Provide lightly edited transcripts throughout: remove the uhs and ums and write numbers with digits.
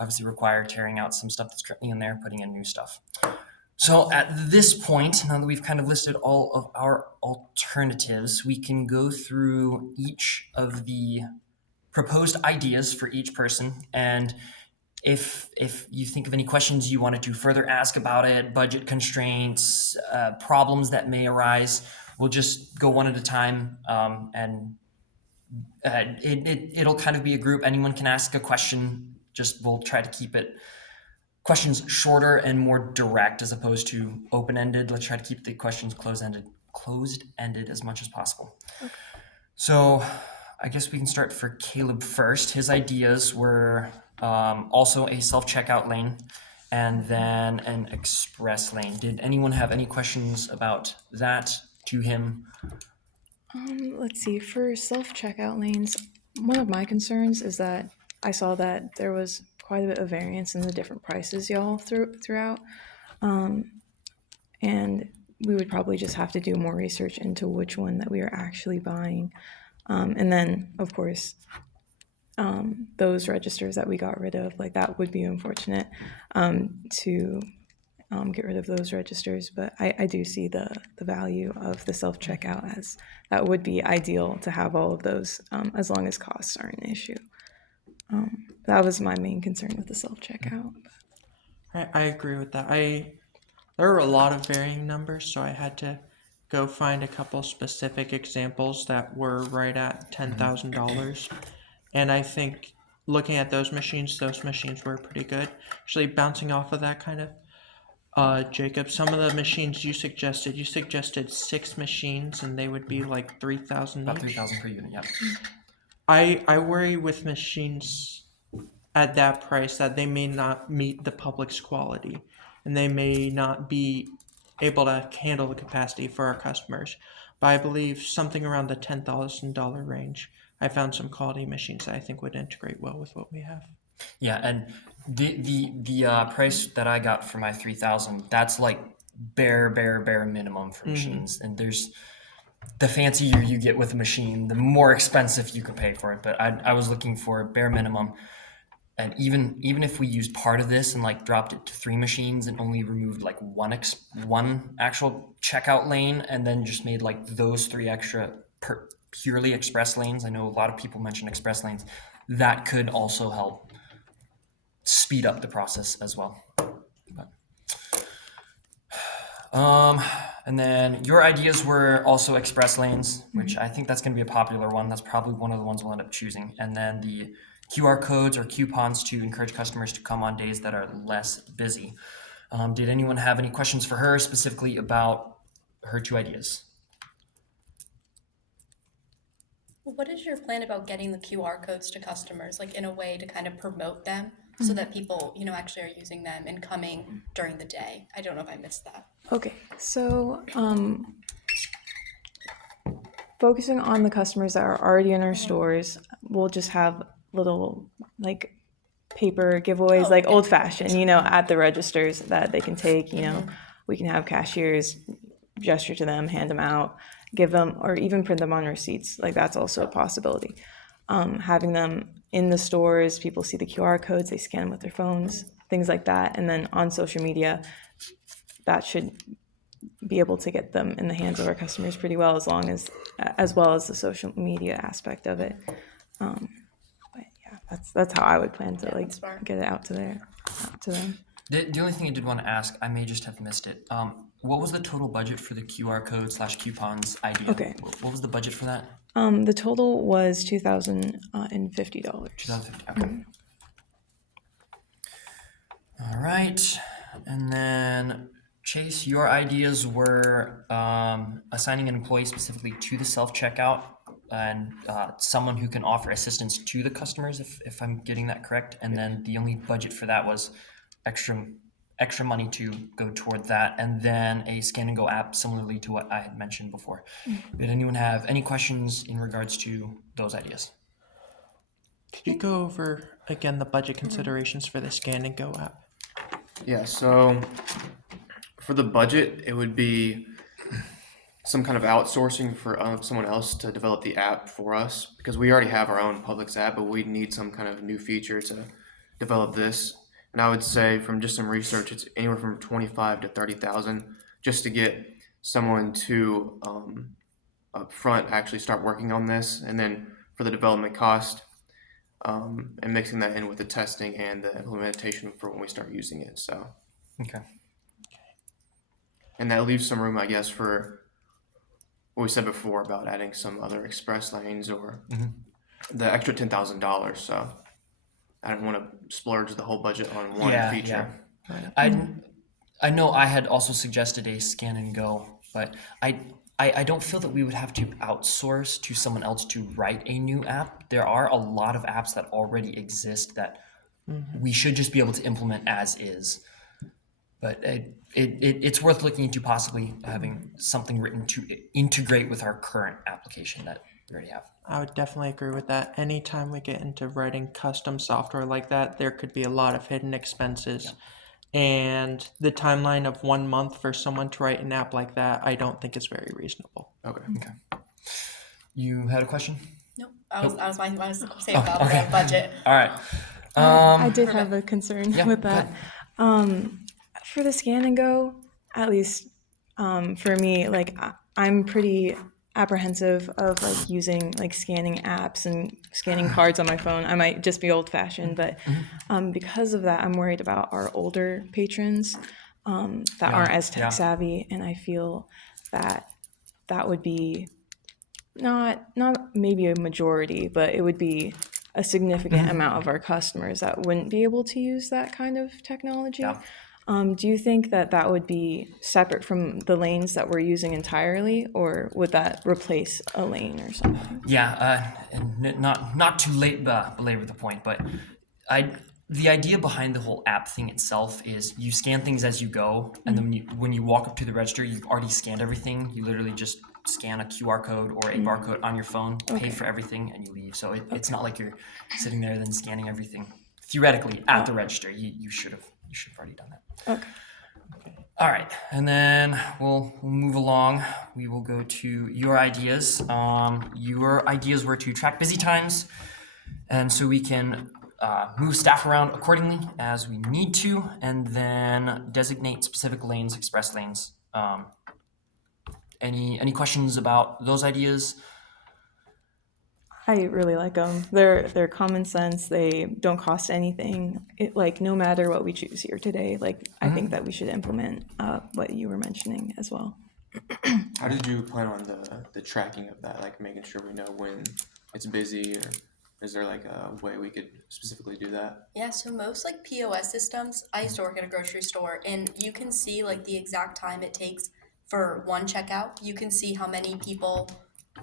obviously require tearing out some stuff that's currently in there, putting in new stuff. So at this point, now that we've kind of listed all of our alternatives, we can go through each of the proposed ideas for each person. And if you think of any questions you wanted to further ask about it, budget constraints, problems that may arise, we'll just go one at a time, and it'll kind of be a group. Anyone can ask a question. Just we'll try to keep it questions shorter and more direct as opposed to open-ended. Let's try to keep the questions closed-ended as much as possible. Okay. So I guess we can start for Caleb first. His ideas were also a self-checkout lane and then an express lane. Did anyone have any questions about that to him? Let's see. For self-checkout lanes, one of my concerns is that I saw that there was quite a bit of variance in the different prices y'all throughout, and we would probably just have to do more research into which one that we are actually buying, and then of course those registers that we got rid of, like that would be unfortunate to get rid of those registers, but I do see the value of the self-checkout, as that would be ideal to have all of those, as long as costs aren't an issue. That was my main concern with the self-checkout. I agree with that. There were a lot of varying numbers, so I had to go find a couple specific examples that were right at $10,000. And I think looking at those machines were pretty good. Actually, bouncing off of that kind of, Jacob, some of the machines you suggested 6 machines, and they would be like 3,000 About each. 3,000 per unit, yeah. I worry with machines at that price that they may not meet the public's quality, and they may not be able to handle the capacity for our customers. But I believe something around the $10,000 range, I found some quality machines that I think would integrate well with what we have. Yeah, and the price that I got for my 3,000, that's like bare minimum for machines. And there's the fancier you get with a machine, the more expensive you can pay for it. But I was looking for bare minimum. And even if we used part of this and like dropped it to 3 machines and only removed like one actual checkout lane, and then just made like those 3 extra purely express lanes. I know a lot of people mention express lanes. That could also help speed up the process as well. And then your ideas were also express lanes, which I think that's going to be a popular one. That's probably one of the ones we'll end up choosing. And then the QR codes or coupons to encourage customers to come on days that are less busy. Did anyone have any questions for her specifically about her 2 ideas? What is your plan about getting the QR codes to customers, like in a way to kind of promote them so that people, actually are using them and coming during the day? I don't know if I missed that. Okay, so focusing on the customers that are already in our stores, we'll just have little like paper giveaways, like old fashioned, at the registers that they can take. We can have cashiers gesture to them, hand them out, give them, or even print them on receipts. Like that's also a possibility. Having them in the stores, people see the QR codes, they scan them with their phones, things like that. And then on social media, that should be able to get them in the hands of our customers pretty well, as well as the social media aspect of it. But yeah, that's how I would plan to get it out to them. The only thing I did want to ask, I may just have missed it. What was the total budget for the QR code / coupons idea? Okay. What was the budget for that? The total was $2,050. $2,050. Okay. All right, and then Chase, your ideas were assigning an employee specifically to the self-checkout and someone who can offer assistance to the customers, if I'm getting that correct. And then the only budget for that was extra money to go toward that, and then a scan and go app similarly to what I had mentioned before. Did anyone have any questions in regards to those ideas? Could you go over again the budget considerations for the scan and go app? Yeah, so for the budget, it would be some kind of outsourcing for someone else to develop the app for us, because we already have our own Publix app, but we need some kind of new feature to develop this. And I would say from just some research, it's anywhere from 25 to 30,000 just to get someone to up front actually start working on this, and then for the development cost, and mixing that in with the testing and the implementation for when we start using it. So, Okay. and that leaves some room, I guess, for what we said before about adding some other express lanes or the extra $10,000. So I don't want to splurge the whole budget on one Yeah, feature. I know I had also suggested a scan and go, but I don't feel that we would have to outsource to someone else to write a new app. There are a lot of apps that already exist that we should just be able to implement as is. But it's worth looking into possibly having something written to integrate with our current application that we already have. I would definitely agree with that. Anytime we get into writing custom software like that, there could be a lot of hidden expenses. And the timeline of 1 month for someone to write an app like that, I don't think is very reasonable. Okay. You had a question? No, I was saying about okay. the budget. All right. I did have a concern yeah, with go that. For the scan and go, at least for me, like I'm pretty apprehensive of like using like scanning apps and scanning cards on my phone. I might just be old fashioned, but because of that, I'm worried about our older patrons that aren't as tech savvy, and I feel that that would be not maybe a majority, but it would be a significant amount of our customers that wouldn't be able to use that kind of technology. Yeah. Do you think that that would be separate from the lanes that we're using entirely, or would that replace a lane or something? Yeah, and not too late belabor the point, but the idea behind the whole app thing itself is you scan things as you go, and then when you walk up to the register, you've already scanned everything. You literally just scan a QR code or a barcode on your phone, pay for everything, and you leave. So it's not like you're sitting there then scanning everything theoretically at the register. You should have already done that. Okay. All right, and then we'll move along. We will go to your ideas. Your ideas were to track busy times, and so we can move staff around accordingly as we need to, and then designate specific lanes, express lanes. Any questions about those ideas? I really like them. They're common sense. They don't cost anything. It like no matter what we choose here today, like I think that we should implement what you were mentioning as well. How did you plan on the tracking of that? Like making sure we know when it's busy, or is there like a way we could specifically do that? Yeah, so most like POS systems, I used to work at a grocery store, and you can see like the exact time it takes for one checkout. You can see how many people,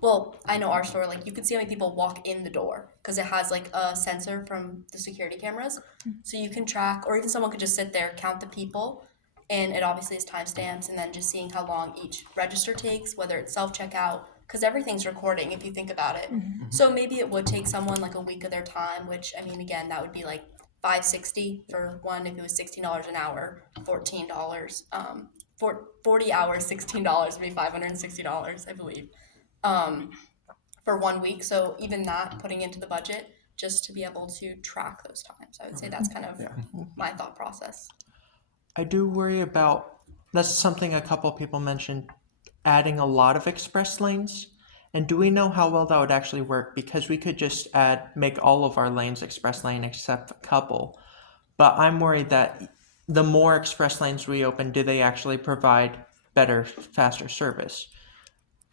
well, I know our store, like you can see how many people walk in the door because it has like a sensor from the security cameras. So you can track, or even someone could just sit there, count the people, and it obviously is timestamps, and then just seeing how long each register takes, whether it's self-checkout, because everything's recording if you think about it. So maybe it would take someone like a week of their time, which I mean, again, that would be like $560 for one. If it was $16 an hour, $14. For 40 hours, $16 would be $560, I believe, for 1 week. So even that, putting into the budget just to be able to track those times, I would say that's kind of my thought process. I do worry about, that's something a couple people mentioned, adding a lot of express lanes. And do we know how well that would actually work? Because we could just make all of our lanes express lane except a couple. But I'm worried that the more express lanes we open, do they actually provide better, faster service?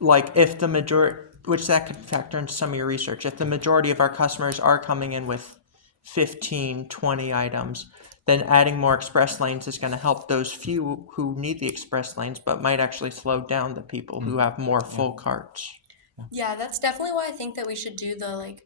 Like if the majority, which that could factor into some of your research, if the majority of our customers are coming in with 15, 20 items, then adding more express lanes is going to help those few who need the express lanes, but might actually slow down the people who have more full carts. Yeah, that's definitely why I think that we should do the like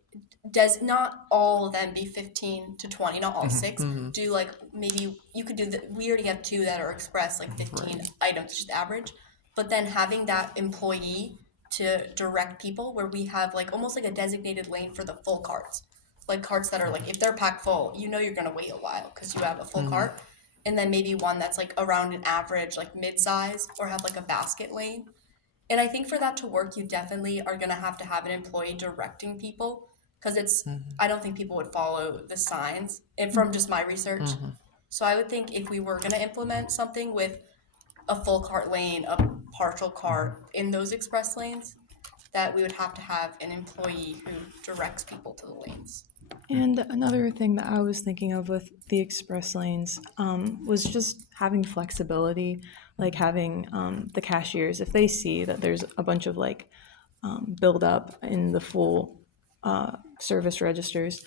not all of them be 15 to 20, not all six. Do like maybe you could do we already have two that are express, like 15 items, just average. But then having that employee to direct people where we have like almost like a designated lane for the full carts. Like carts that are like, if they're packed full, you know you're gonna wait a while because you have a full cart. And then maybe one that's like around an average, like mid-size, or have like a basket lane. And I think for that to work, you definitely are gonna have to have an employee directing people. because I don't think people would follow the signs, and from just my research. So I would think if we were going to implement something with a full cart lane, a partial cart in those express lanes, that we would have to have an employee who directs people to the lanes. And another thing that I was thinking of with the express lanes was just having flexibility, like having the cashiers, if they see that there's a bunch of like build up in the full service registers,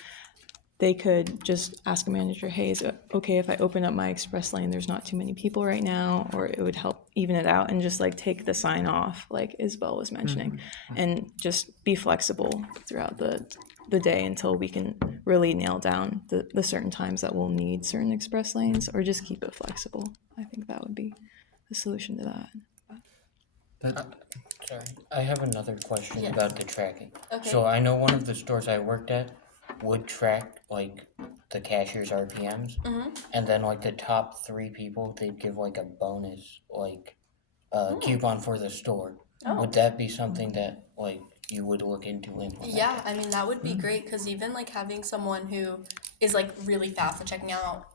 they could just ask a manager, hey, is it okay if I open up my express lane? There's not too many people right now, or it would help even it out and just like take the sign off, like Isabel was mentioning, and just be flexible throughout the day until we can really nail down the certain times that we'll need certain express lanes, or just keep it flexible. I think that would be the solution to that. Sorry, I have another question Yes. about the tracking. Okay. So I know one of the stores I worked at would track like the cashier's RPMs, and then like the top 3 people, they'd give like a bonus, like coupon for the store. Would that be something that like you would look into implementing? Yeah, I mean, that would be great, because even like having someone who is like really fast at checking out,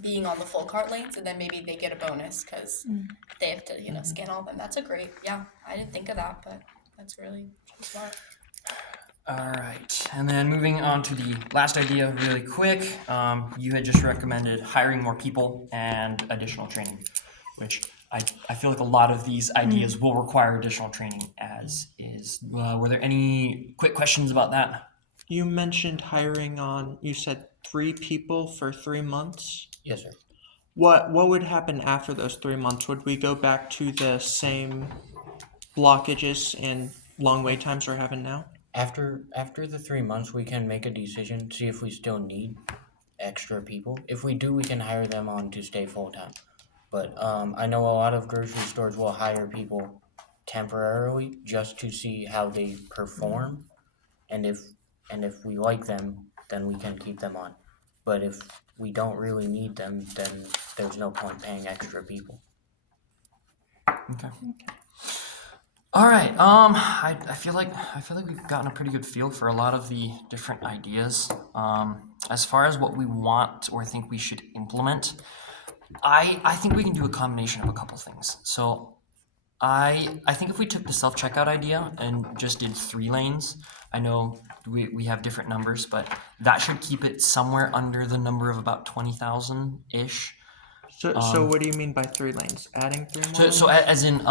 being on the full cart lanes, and then maybe they get a bonus because they have to, scan all of them. That's a great, I didn't think of that, but that's really smart. All right, and then moving on to the last idea really quick. You had just recommended hiring more people and additional training, which I feel like a lot of these ideas will require additional training as is. Were there any quick questions about that? You mentioned hiring on, you said 3 people for 3 months. Yes, sir. What would happen after those 3 months? Would we go back to the same blockages and long wait times we're having now? After the 3 months, we can make a decision, see if we still need extra people. If we do, we can hire them on to stay full time. But I know a lot of grocery stores will hire people temporarily just to see how they perform, and if we like them, then we can keep them on. But if we don't really need them, then there's no point paying extra people. Okay. All right. I feel like we've gotten a pretty good feel for a lot of the different ideas. As far as what we want or think we should implement, I think we can do a combination of a couple things. So I think if we took the self-checkout idea and just did 3 lanes, I know we have different numbers, but that should keep it somewhere under the number of about 20,000-ish. So what do you mean by 3 lanes? Adding 3 more? So as in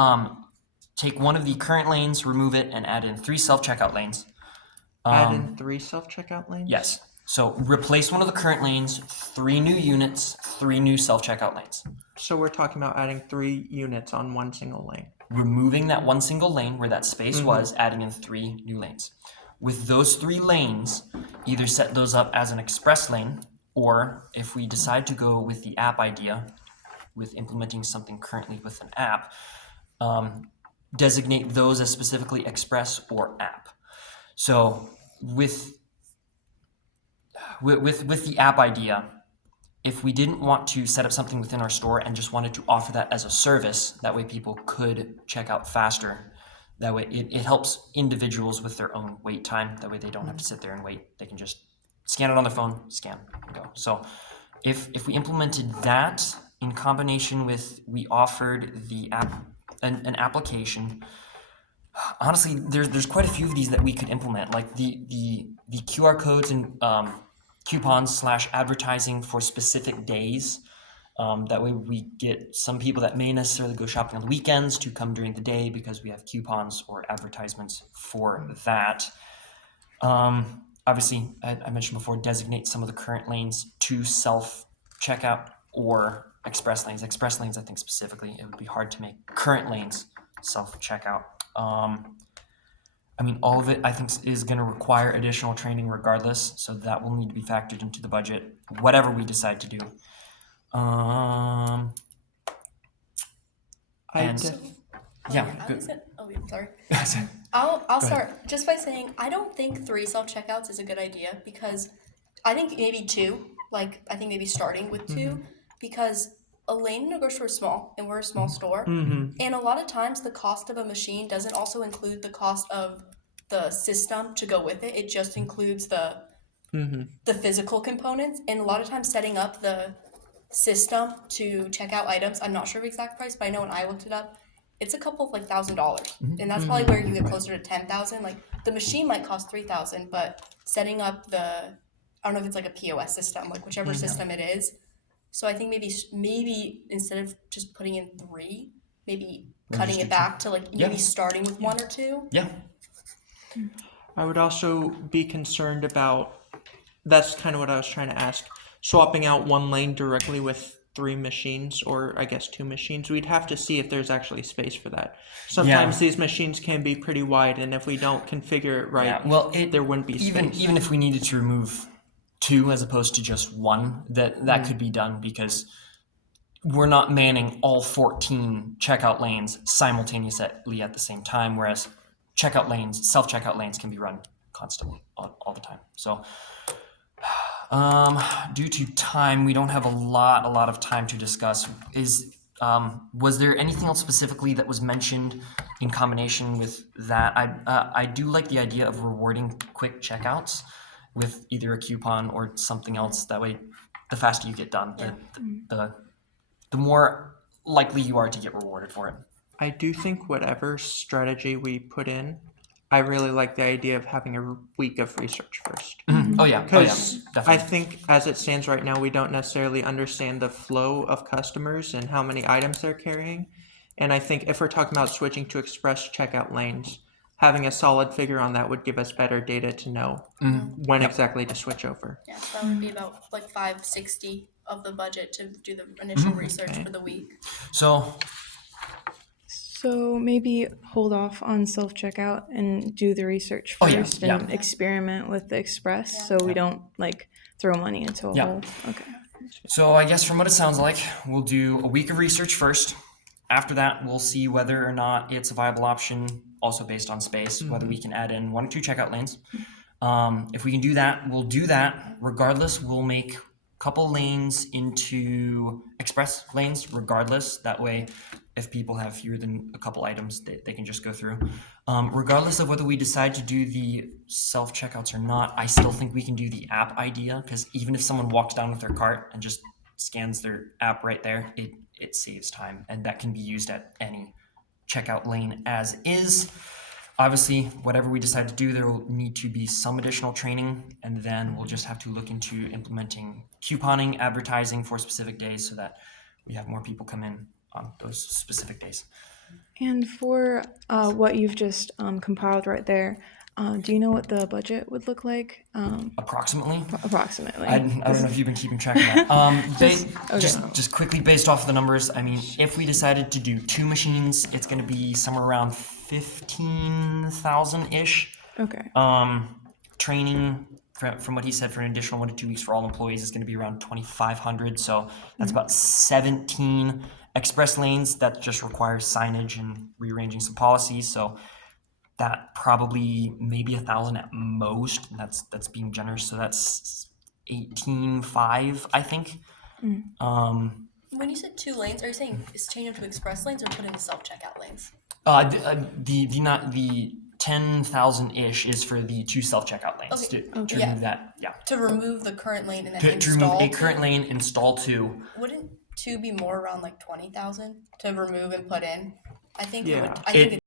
take one of the current lanes, remove it, and add in 3 self-checkout lanes. Add in 3 self-checkout lanes? Yes. So replace one of the current lanes, 3 new units, 3 new self-checkout lanes. So we're talking about adding 3 units on one single lane. Removing that one single lane where that space was, adding in 3 new lanes. With those 3 lanes, either set those up as an express lane, or if we decide to go with the app idea, with implementing something currently with an app, designate those as specifically express or app. So with the app idea, if we didn't want to set up something within our store and just wanted to offer that as a service, that way people could check out faster. That way it helps individuals with their own wait time. That way they don't have to sit there and wait. They can just scan it on their phone, scan, and go. So if we implemented that in combination with we offered the app an application, honestly, there's quite a few of these that we could implement, like the QR codes and coupons / advertising for specific days. That way we get some people that may necessarily go shopping on the weekends to come during the day because we have coupons or advertisements for that. Obviously, I mentioned before, designate some of the current lanes to self-checkout or express lanes. Express lanes, I think specifically, it would be hard to make current lanes self-checkout. I mean, all of it, I think, is going to require additional training regardless, so that will need to be factored into the budget, whatever we decide to do. I And def- yeah, I good. wasn't. Oh, wait, sorry. I'll start just by saying I don't think 3 self checkouts is a good idea, because I think maybe 2. Like, I think maybe starting with 2, because a lane in a grocery store is small, and we're a small store, and a lot of times the cost of a machine doesn't also include the cost of the system to go with it. It just includes the physical components, and a lot of times setting up the system to check out items, I'm not sure of exact price, but I know when I looked it up, it's a couple of like $1,000, and that's probably where you get closer to 10,000. Like the machine might cost 3,000, but setting up I don't know if it's like a POS system, like whichever system it is. So I think maybe instead of just putting in 3, maybe cutting it back to like maybe starting with 1 or 2. Yeah. I would also be concerned about, that's kind of what I was trying to ask, swapping out one lane directly with 3 machines, or I guess 2 machines. We'd have to see if there's actually space for that. Sometimes these machines can be pretty wide, and if we don't configure it right, Yeah. Well, there wouldn't be space. Even if we needed to remove 2 as opposed to just 1, that could be done, because we're not manning all 14 checkout lanes simultaneously at the same time, whereas self-checkout lanes can be run constantly all the time. So due to time, we don't have a lot of time to discuss. Was there anything else specifically that was mentioned in combination with that? I do like the idea of rewarding quick checkouts with either a coupon or something else. That way, the faster you get done, the more likely you are to get rewarded for it. I do think whatever strategy we put in, I really like the idea of having a week of research first. Oh yeah, Because I definitely. think as it stands right now, we don't necessarily understand the flow of customers and how many items they're carrying. And I think if we're talking about switching to express checkout lanes, having a solid figure on that would give us better data to know when exactly to switch over. Yeah, so that would be about like $560 of the budget to do the initial research for the week. So maybe hold off on self-checkout and do the research Oh, yeah, first yeah. and experiment with the express, so we don't like throw money into a Yeah. hole. Okay. So I guess from what it sounds like, we'll do a week of research first. After that, we'll see whether or not it's a viable option, also based on space, whether we can add in 1 or 2 checkout lanes. If we can do that, we'll do that. Regardless, we'll make a couple lanes into express lanes regardless. That way, if people have fewer than a couple items, they can just go through. Regardless of whether we decide to do the self-checkouts or not, I still think we can do the app idea, because even if someone walks down with their cart and just scans their app right there, it saves time, and that can be used at any checkout lane as is. Obviously, whatever we decide to do, there will need to be some additional training, and then we'll just have to look into implementing couponing, advertising for specific days, so that we have more people come in on those specific days. And for what you've just compiled right there, do you know what the budget would look like? Approximately. Approximately. I don't know if you've been keeping track of that. Just quickly based off the numbers, I mean, if we decided to do 2 machines, it's going to be somewhere around 15,000-ish. Okay. Training, from what he said, for an additional 1 to 2 weeks for all employees is going to be around 2,500. So that's about 17 express lanes. That just requires signage and rearranging some policies. So that probably maybe 1,000 at most. And that's being generous. So that's 18,500, I think. When you said 2 lanes, are you saying is change them to express lanes or put in the self-checkout lanes? The 10,000-ish is for the 2 self-checkout lanes. Okay. To Yeah. remove that, yeah. To remove the current lane and then To install. remove a current lane, install 2. Wouldn't 2 be more around like 20,000 to remove and put in? I think it Yeah. would. I think